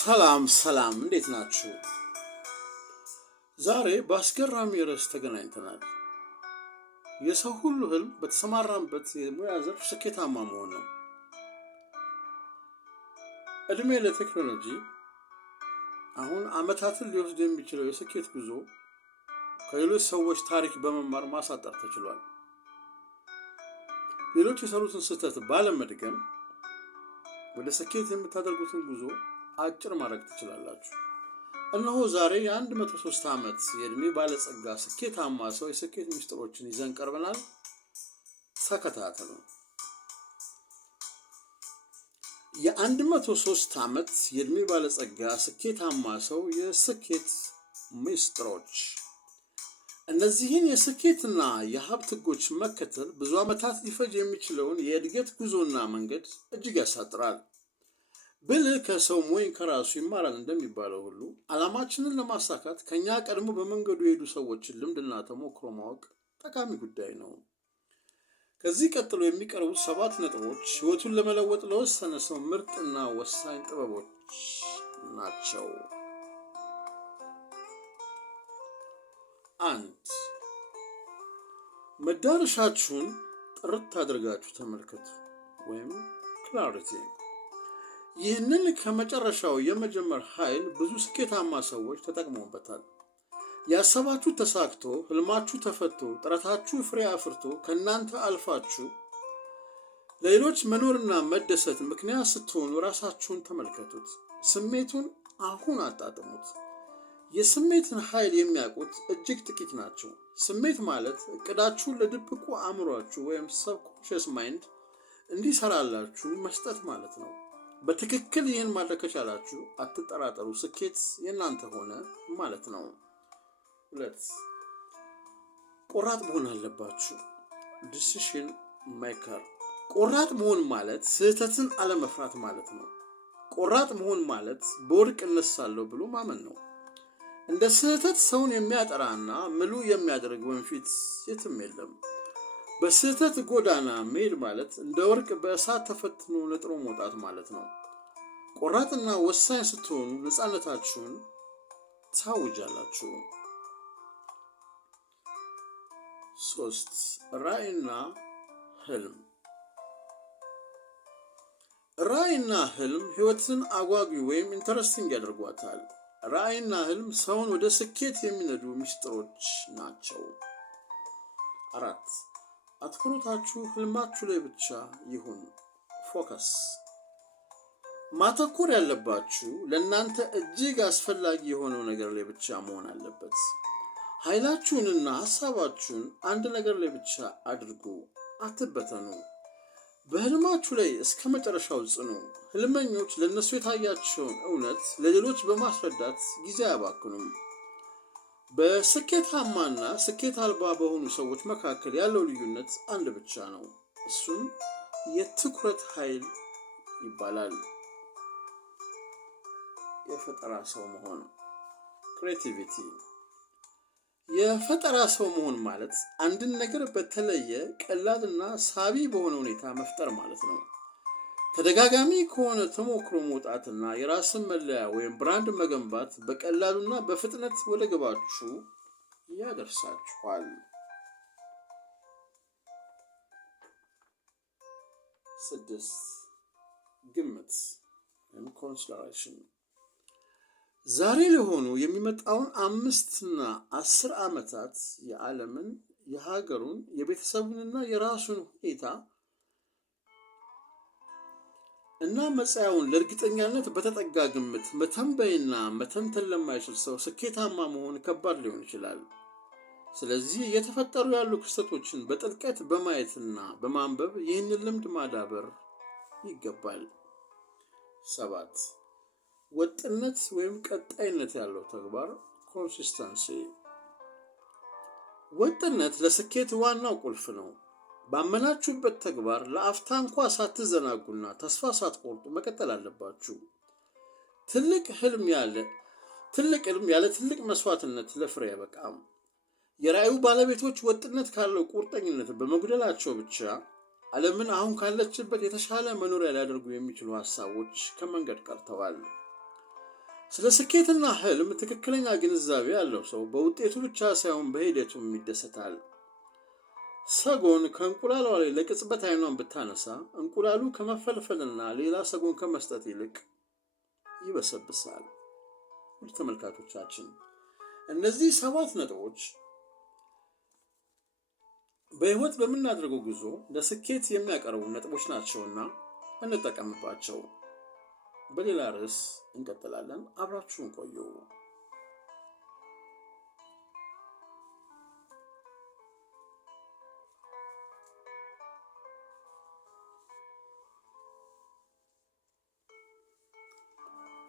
ሰላም እንዴት ናችሁ? ዛሬ በአስገራሚ ርዕስ ተገናኝተናል። የሰው ሁሉ ህልም በተሰማራበት የሙያ ዘርፍ ስኬታማ መሆን ነው። እድሜ ለቴክኖሎጂ አሁን ዓመታትን ሊወስድ የሚችለው የስኬት ጉዞ ከሌሎች ሰዎች ታሪክ በመማር ማሳጠር ተችሏል። ሌሎች የሰሩትን ስህተት ባለመድገም ወደ ስኬት የምታደርጉትን ጉዞ አጭር ማድረግ ትችላላችሁ። እነሆ ዛሬ የ103 ዓመት የእድሜ ባለጸጋ ስኬታማ ሰው የስኬት ምስጢሮችን ይዘን ቀርበናል። ተከታተሉ። የ103 ዓመት የእድሜ ባለጸጋ ስኬታማ ሰው የስኬት ምስጢሮች። እነዚህን የስኬትና የሀብት ህጎች መከተል ብዙ ዓመታት ሊፈጅ የሚችለውን የእድገት ጉዞና መንገድ እጅግ ያሳጥራል። ብልህ ከሰው ሞኝ ከራሱ ይማራል እንደሚባለው ሁሉ ዓላማችንን ለማሳካት ከኛ ቀድሞ በመንገዱ የሄዱ ሰዎችን ልምድና ተሞክሮ ማወቅ ጠቃሚ ጉዳይ ነው። ከዚህ ቀጥሎ የሚቀርቡት 7 ነጥቦች ህይወቱን ለመለወጥ ለወሰነ ሰው ምርጥና ወሳኝ ጥበቦች ናቸው። 1. መዳረሻችሁን ጥርት አድርጋችሁ ተመልከቱ ወይም ክላሪቲ። ይህንን ከመጨረሻው የመጀመር ኃይል ብዙ ስኬታማ ሰዎች ተጠቅመውበታል። ያሰባችሁ ተሳክቶ፣ ህልማችሁ ተፈቶ፣ ጥረታችሁ ፍሬ አፍርቶ ከእናንተ አልፋችሁ ለሌሎች መኖርና መደሰት ምክንያት ስትሆኑ ራሳችሁን ተመልከቱት። ስሜቱን አሁን አጣጥሙት። የስሜትን ኃይል የሚያውቁት እጅግ ጥቂት ናቸው። ስሜት ማለት እቅዳችሁን ለድብቁ አእምሯችሁ ወይም ሰብኮንሽስ ማይንድ እንዲሰራላችሁ መስጠት ማለት ነው። በትክክል ይህን ማድረግ ከቻላችሁ አትጠራጠሩ፣ ስኬት የእናንተ ሆነ ማለት ነው። 2. ቆራጥ መሆን አለባችሁ። ዲሲሽን ሜከር። ቆራጥ መሆን ማለት ስህተትን አለመፍራት ማለት ነው። ቆራጥ መሆን ማለት በወድቅ እነሳለሁ ብሎ ማመን ነው። እንደ ስህተት ሰውን የሚያጠራና ምሉ የሚያደርግ ወንፊት የትም የለም። በስህተት ጎዳና መሄድ ማለት እንደ ወርቅ በእሳት ተፈትኖ ነጥሮ መውጣት ማለት ነው። ቆራጥና ወሳኝ ስትሆኑ ነፃነታችሁን ታውጃላችሁ። 3. ራዕይና ህልም። ራዕይና ህልም ህይወትን አጓጊ ወይም ኢንተረስቲንግ ያደርጓታል። ራዕይና ህልም ሰውን ወደ ስኬት የሚነዱ ምስጢሮች ናቸው። 4. አትኩሮታችሁ ህልማችሁ ላይ ብቻ ይሁን። ፎከስ። ማተኮር ያለባችሁ ለእናንተ እጅግ አስፈላጊ የሆነው ነገር ላይ ብቻ መሆን አለበት። ኃይላችሁንና ሐሳባችሁን አንድ ነገር ላይ ብቻ አድርጉ። አትበተኑ። በህልማችሁ ላይ እስከ መጨረሻው ጽኑ። ህልመኞች ለእነሱ የታያቸውን እውነት ለሌሎች በማስረዳት ጊዜ አያባክኑም። በስኬታማና ስኬት አልባ በሆኑ ሰዎች መካከል ያለው ልዩነት አንድ ብቻ ነው። እሱም የትኩረት ኃይል ይባላል። የፈጠራ ሰው መሆን ክሬቲቪቲ። የፈጠራ ሰው መሆን ማለት አንድን ነገር በተለየ ቀላልና ሳቢ በሆነ ሁኔታ መፍጠር ማለት ነው። ተደጋጋሚ ከሆነ ተሞክሮ መውጣትና የራስን መለያ ወይም ብራንድ መገንባት በቀላሉና በፍጥነት ወደ ግባችሁ ያደርሳችኋል። 6. ግምት ኮንሲደሬሽን። ዛሬ ለሆኑ የሚመጣውን 5 እና 10 ዓመታት የዓለምን፣ የሀገሩን፣ የቤተሰቡንና የራሱን ሁኔታ እና መጻያውን ለእርግጠኛነት በተጠጋ ግምት መተንበይና መተንተን ለማይችል ሰው ስኬታማ መሆን ከባድ ሊሆን ይችላል። ስለዚህ እየተፈጠሩ ያሉ ክስተቶችን በጥልቀት በማየትና በማንበብ ይህንን ልምድ ማዳበር ይገባል። 7. ወጥነት ወይም ቀጣይነት ያለው ተግባር ኮንሲስተንሲ። ወጥነት ለስኬት ዋናው ቁልፍ ነው። ባመናችሁበት ተግባር ለአፍታ እንኳ ሳትዘናጉና ተስፋ ሳትቆርጡ መቀጠል አለባችሁ። ትልቅ ህልም ያለ ትልቅ መስዋዕትነት ለፍሬ ያበቃም። የራእዩ ባለቤቶች ወጥነት ካለው ቁርጠኝነት በመጉደላቸው ብቻ ዓለምን አሁን ካለችበት የተሻለ መኖሪያ ሊያደርጉ የሚችሉ ሐሳቦች ከመንገድ ቀርተዋል። ስለ ስኬትና ህልም ትክክለኛ ግንዛቤ ያለው ሰው በውጤቱ ብቻ ሳይሆን በሂደቱም ይደሰታል። ሰጎን ከእንቁላሏ ላይ ለቅጽበት አይኗን ብታነሳ እንቁላሉ ከመፈልፈልና ሌላ ሰጎን ከመስጠት ይልቅ ይበሰብሳል። ውድ ተመልካቾቻችን እነዚህ 7 ነጥቦች በህይወት በምናደርገው ጉዞ ለስኬት የሚያቀርቡ ነጥቦች ናቸውና እንጠቀምባቸው። በሌላ ርዕስ እንቀጥላለን። አብራችሁን ቆዩ።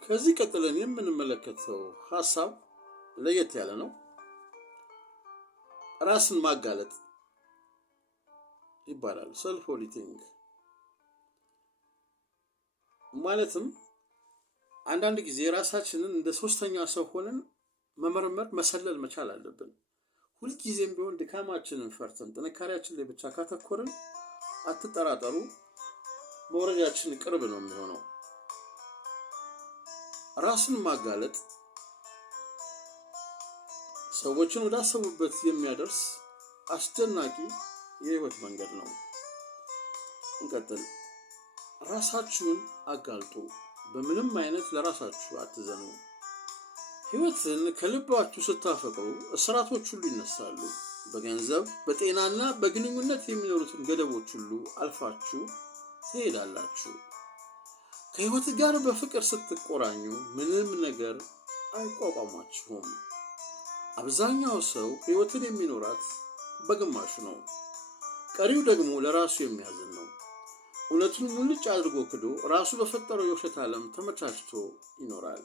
ከዚህ ቀጥለን የምንመለከተው ሐሳብ ለየት ያለ ነው። ራስን ማጋለጥ ይባላል። ሰልፍ ኦዲቲንግ ማለትም አንዳንድ ጊዜ ራሳችንን እንደ ሶስተኛ ሰው ሆነን መመርመር መሰለል መቻል አለብን። ሁልጊዜም ቢሆን ድካማችንን ፈርተን ጥንካሬያችን ላይ ብቻ ካተኮርን አትጠራጠሩ፣ መውረጃችን ቅርብ ነው የሚሆነው። ራስን ማጋለጥ ሰዎችን ወዳሰቡበት የሚያደርስ አስደናቂ የህይወት መንገድ ነው። እንቀጥል። ራሳችሁን አጋልጡ። በምንም አይነት ለራሳችሁ አትዘኑ። ህይወትን ከልባችሁ ስታፈቅሩ እስራቶች ሁሉ ይነሳሉ። በገንዘብ በጤናና በግንኙነት የሚኖሩትን ገደቦች ሁሉ አልፋችሁ ትሄዳላችሁ። ከህይወት ጋር በፍቅር ስትቆራኙ ምንም ነገር አይቋቋማችሁም። አብዛኛው ሰው ህይወትን የሚኖራት በግማሹ ነው። ቀሪው ደግሞ ለራሱ የሚያዝን ነው። እውነቱን ሙልጭ አድርጎ ክዶ ራሱ በፈጠረው የውሸት ዓለም ተመቻችቶ ይኖራል።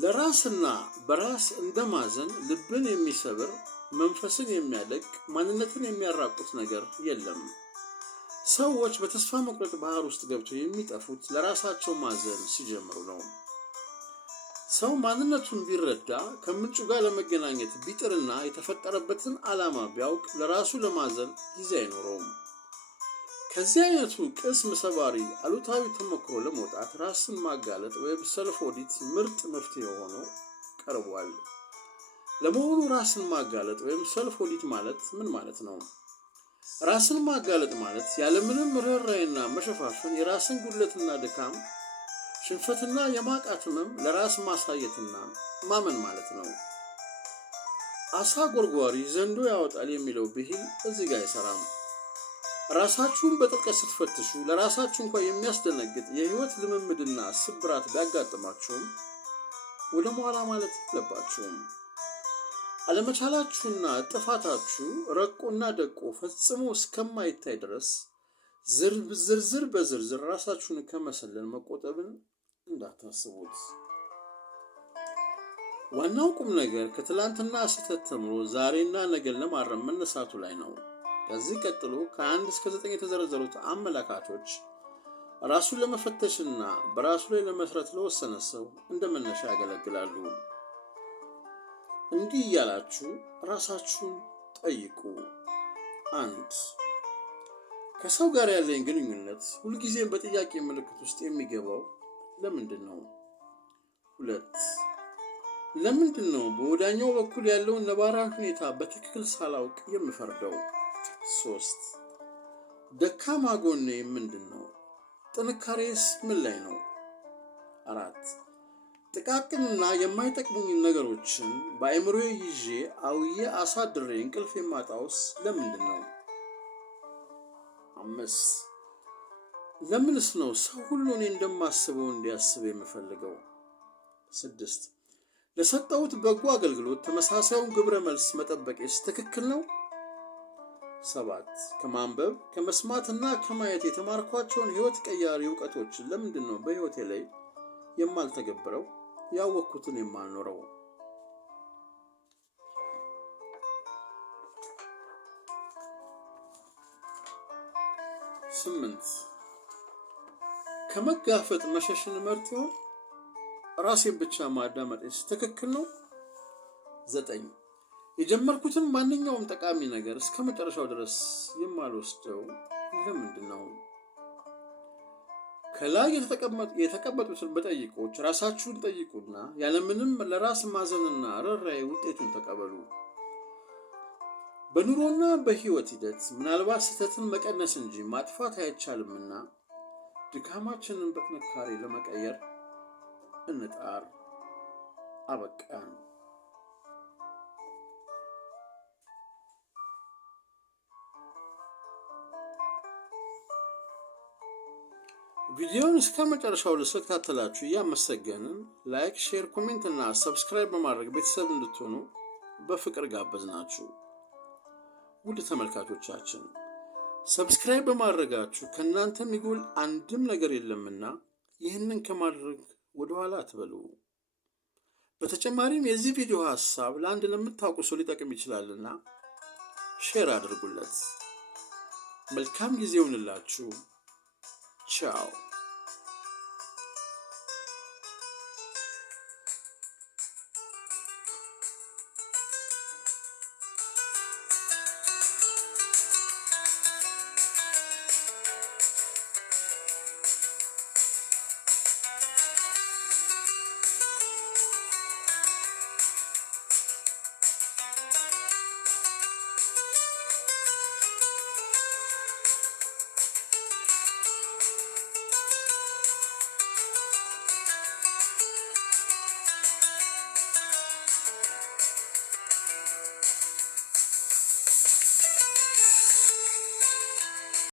ለራስና በራስ እንደማዘን ልብን የሚሰብር መንፈስን የሚያደቅ ማንነትን የሚያራቁት ነገር የለም። ሰዎች በተስፋ መቁረጥ ባህር ውስጥ ገብተው የሚጠፉት ለራሳቸው ማዘን ሲጀምሩ ነው። ሰው ማንነቱን ቢረዳ ከምንጩ ጋር ለመገናኘት ቢጥርና የተፈጠረበትን ዓላማ ቢያውቅ ለራሱ ለማዘን ጊዜ አይኖረውም። ከዚህ አይነቱ ቅስም ሰባሪ አሉታዊ ተሞክሮ ለመውጣት ራስን ማጋለጥ ወይም ሰልፍ ኦዲት ምርጥ መፍትሄ ሆኖ ቀርቧል። ለመሆኑ ራስን ማጋለጥ ወይም ሰልፍ ኦዲት ማለት ምን ማለት ነው? ራስን ማጋለጥ ማለት ያለምንም ርኅራኄና መሸፋፈን የራስን ጉድለትና ድካም፣ ሽንፈትና የማቃት ህመም ለራስ ማሳየትና ማመን ማለት ነው። አሳ ጎርጓሪ ዘንዶ ያወጣል የሚለው ብሂል እዚህ ጋር አይሰራም። ራሳችሁን በጥልቀት ስትፈትሹ ለራሳችሁ እንኳን የሚያስደነግጥ የህይወት ልምምድና ስብራት ቢያጋጥማችሁም ወደ ኋላ ማለት የለባችሁም። አለመቻላችሁና ጥፋታችሁ ረቆና ደቆ ፈጽሞ እስከማይታይ ድረስ ዝርዝር በዝርዝር ራሳችሁን ከመሰለል መቆጠብን እንዳታስቡት። ዋናው ቁም ነገር ከትላንትና ስህተት ተምሮ ዛሬና ነገን ለማረም መነሳቱ ላይ ነው። ከዚህ ቀጥሎ ከ1 እስከ 9 የተዘረዘሩት አመለካቶች ራሱን ለመፈተሽና በራሱ ላይ ለመስራት ለወሰነ ሰው እንደ መነሻ ያገለግላሉ። እንዲህ እያላችሁ ራሳችሁን ጠይቁ። 1. ከሰው ጋር ያለኝ ግንኙነት ሁልጊዜም በጥያቄ ምልክት ውስጥ የሚገባው ለምንድን ነው? 2. ለምንድን ነው በወዳኛው በኩል ያለውን ነባራዊ ሁኔታ በትክክል ሳላውቅ የምፈርደው? 3. ደካማ ጎኔ ምንድን ነው? ጥንካሬስ ምን ላይ ነው? 4. ጥቃቅንና የማይጠቅሙኝ ነገሮችን በአእምሮዬ ይዤ አውዬ አሳድሬ እንቅልፍ የማጣውስ ለምንድን ነው? 5. ለምንስ ነው ሰው ሁሉ እኔ እንደማስበው እንዲያስብ የምፈልገው? 6. ለሰጠሁት በጎ አገልግሎት ተመሳሳዩን ግብረ መልስ መጠበቄስ ትክክል ነው? 7. ከማንበብ ከመስማትና ከማየት የተማርኳቸውን ህይወት ቀያሪ እውቀቶችን ለምንድን ነው በህይወቴ ላይ የማልተገብረው? ያወቅኩትን የማልኖረው? 8. ከመጋፈጥ መሸሽን መርጦ ራሴን ብቻ ማዳመጥስ ትክክል ነው? 9. የጀመርኩትን ማንኛውም ጠቃሚ ነገር እስከ መጨረሻው ድረስ የማልወስደው ለምንድን ነው? ከላይ የተቀመጡትን መጠይቆች ራሳችሁን ጠይቁና ያለምንም ለራስ ማዘንና ርኅራኄ ውጤቱን ተቀበሉ። በኑሮና በሕይወት ሂደት ምናልባት ስህተትን መቀነስ እንጂ ማጥፋት አይቻልምና ድካማችንን በጥንካሬ ለመቀየር እንጣር። አበቃን። ቪዲዮውን እስከ መጨረሻው ስለተከታተላችሁ እያመሰገንን ላይክ፣ ሼር፣ ኮሜንት እና ሰብስክራይብ በማድረግ ቤተሰብ እንድትሆኑ በፍቅር ጋበዝናችሁ። ውድ ተመልካቾቻችን ሰብስክራይብ በማድረጋችሁ ከእናንተ የሚጎል አንድም ነገር የለምና ይህንን ከማድረግ ወደኋላ አትበሉ። በተጨማሪም የዚህ ቪዲዮ ሀሳብ ለአንድ ለምታውቁ ሰው ሊጠቅም ይችላልና ሼር አድርጉለት። መልካም ጊዜ ይሁንላችሁ። ቻው።